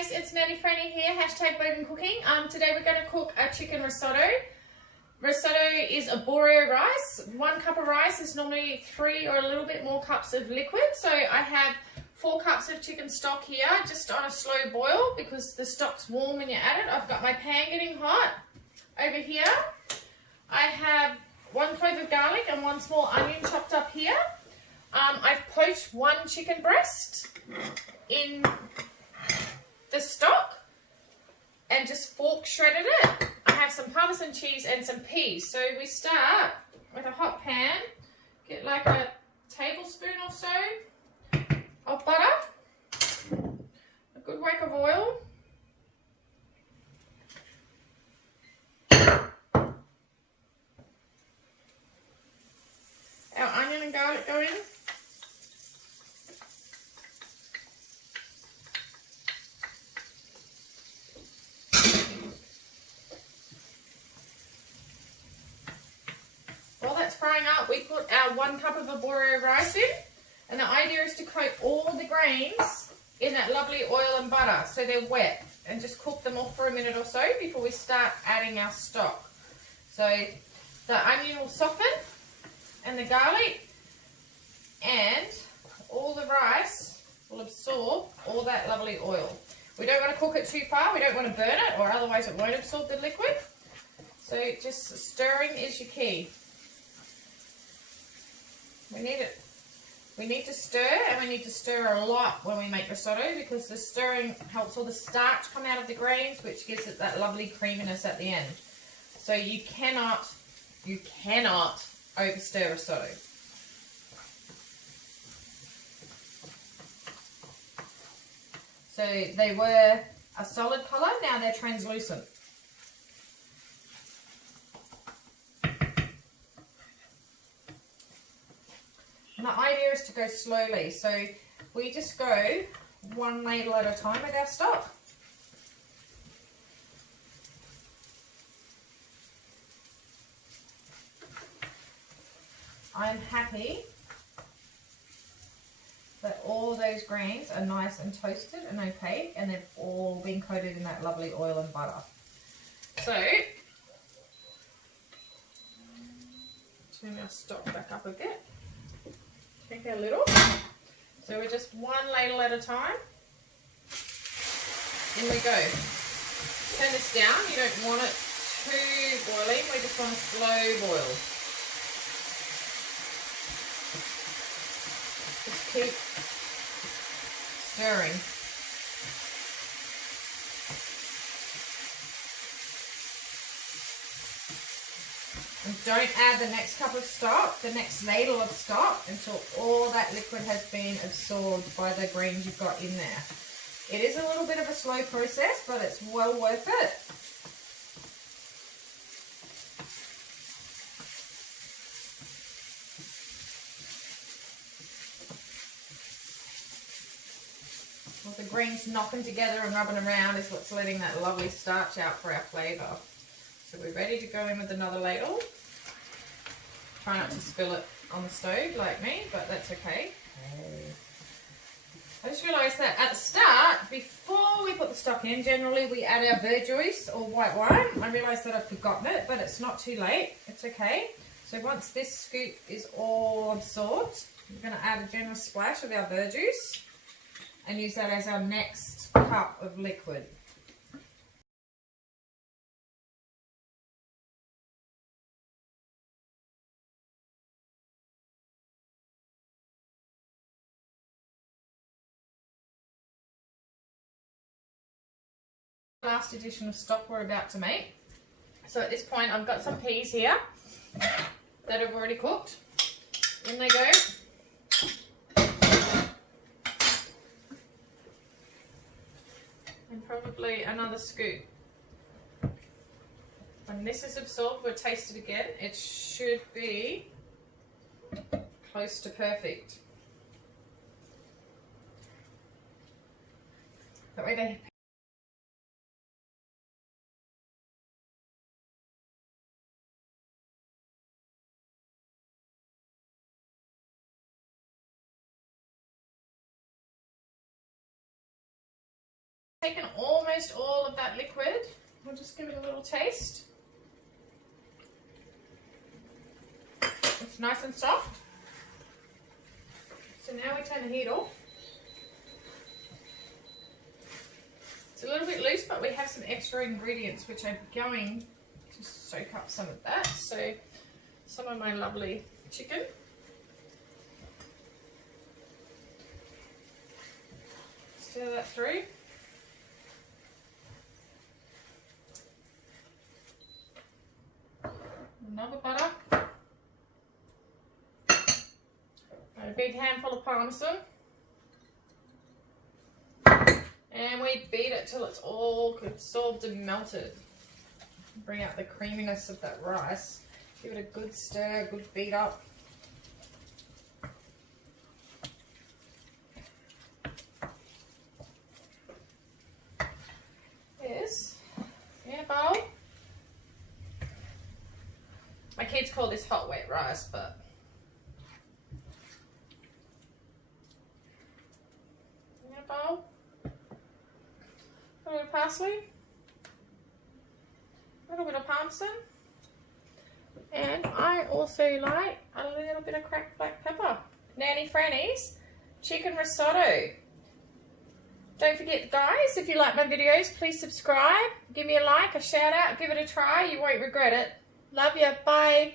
guys, it's Nanny Frannie here, hashtag bogancooking. Today we're going to cook a chicken risotto. Risotto is a borio rice. 1 cup of rice is normally 3 or a little bit more cups of liquid. So I have 4 cups of chicken stock here, just on a slow boil because the stock's warm when you add it. I've got my pan getting hot. Over here I have 1 clove of garlic and 1 small onion chopped up here. I've poached 1 chicken breast in the stock and just fork shredded it. I have some Parmesan cheese and some peas. So we start with a hot pan, get like a tablespoon or so of butter, a good whack of oil, our onion and garlic go in. While that's frying up, we put our 1 cup of arborio rice in, and the idea is to coat all the grains in that lovely oil and butter so they're wet, and just cook them off for a minute or so before we start adding our stock. So the onion will soften and the garlic, and all the rice will absorb all that lovely oil. We don't want to cook it too far, we don't want to burn it, or otherwise it won't absorb the liquid. So just stirring is your key. We need to stir, and we need to stir a lot when we make risotto because the stirring helps all the starch come out of the grains, which gives it that lovely creaminess at the end. So you cannot overstir risotto. So they were a solid colour, now they're translucent. And the idea is to go slowly, so we just go 1 ladle at a time with our stock. I'm happy that all those grains are nice and toasted and opaque, and they've all been coated in that lovely oil and butter. So, turn our stock back up a bit. Take our little. So we're just 1 ladle at a time. In we go. Turn this down. You don't want it too boiling. We just want a slow boil. Just keep stirring. And don't add the next cup of stock, the next ladle of stock, until all that liquid has been absorbed by the grains you've got in there. It is a little bit of a slow process, but it's well worth it. Well, the grains knocking together and rubbing around is what's letting that lovely starch out for our flavour. So we're ready to go in with another ladle. Try not to spill it on the stove like me, but that's okay. I just realised that at the start, before we put the stock in, generally we add our verjuice or white wine. I realised that I've forgotten it, but it's not too late. It's okay. So once this scoop is all absorbed, we're going to add a generous splash of our verjuice and use that as our next cup of liquid. Last addition of stock we're about to make. So at this point I've got some peas here that have already cooked. In they go. And probably another scoop. When this is absorbed, we'll taste it again. It should be close to perfect. That way they Taken almost all of that liquid. We'll just give it a little taste. It's nice and soft. So now we turn the heat off. It's a little bit loose, but we have some extra ingredients which are going to soak up some of that. So some of my lovely chicken. Stir that through. Another butter. A big handful of parmesan. And we beat it till it's all absorbed and melted. Bring out the creaminess of that rice. Give it a good stir, good beat up. Yes. In a bowl. My kids call this hot wet rice, but in a bowl. A little bit of parsley, a little bit of parmesan, and I also like a little bit of cracked black pepper. Nanny Frannie's chicken risotto. Don't forget, guys, if you like my videos, please subscribe, give me a like, a shout out, give it a try. You won't regret it. Love you. Bye.